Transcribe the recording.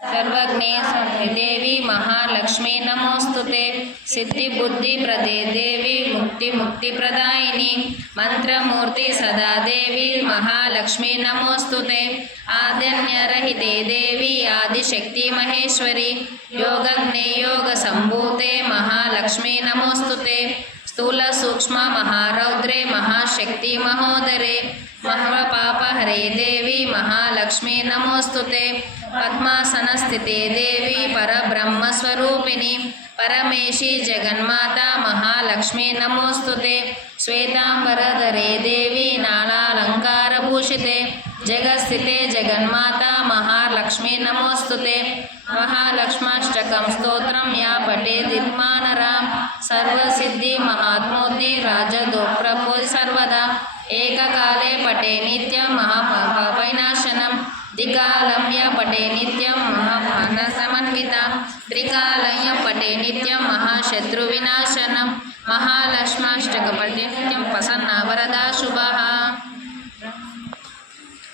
सर्वज्ञे देवी महालक्ष्मी नमोस्तुते। सिद्धि बुद्धि प्रदे देवी मुक्ति मुक्ति प्रदायिनी मंत्रमूर्ति सदा देवी महालक्ष्मी नमोस्तुते। आद्यन्यरहिते देवी आदिशक्ति महेश्वरी योगज्ञे योग संभूते महालक्ष्मी नमोस्तुते। स्थूल सूक्ष्म महारौद्रे महाशक्ति महोदरे महापापहरे देवी महालक्ष्मी नमोस्तुते। पद्मासनस्थिते देवी परब्रह्मस्वरूपिणी परमेशी जगन्माता महालक्ष्मी नमोस्तुते। श्वेतांबरधरे देवी नानालंकारभूषिते जगत्स्थिते जगन्माता महालक्ष्मी नमोस्तुते। महालक्ष्माष्टकं स्तोत्रं या पठेदित्मानरां सर्वसिद्धि महात्मोद्धि राजदो प्रभो सर्वदा एककाले पठे नित्यं महापापविनाशनं द्विकालं य पठे नित्यं महापानसमन्विता त्रिकालं य पठे नित्यं महाशत्रुविनाशनं महालक्ष्माष्टकं पठे नित्यं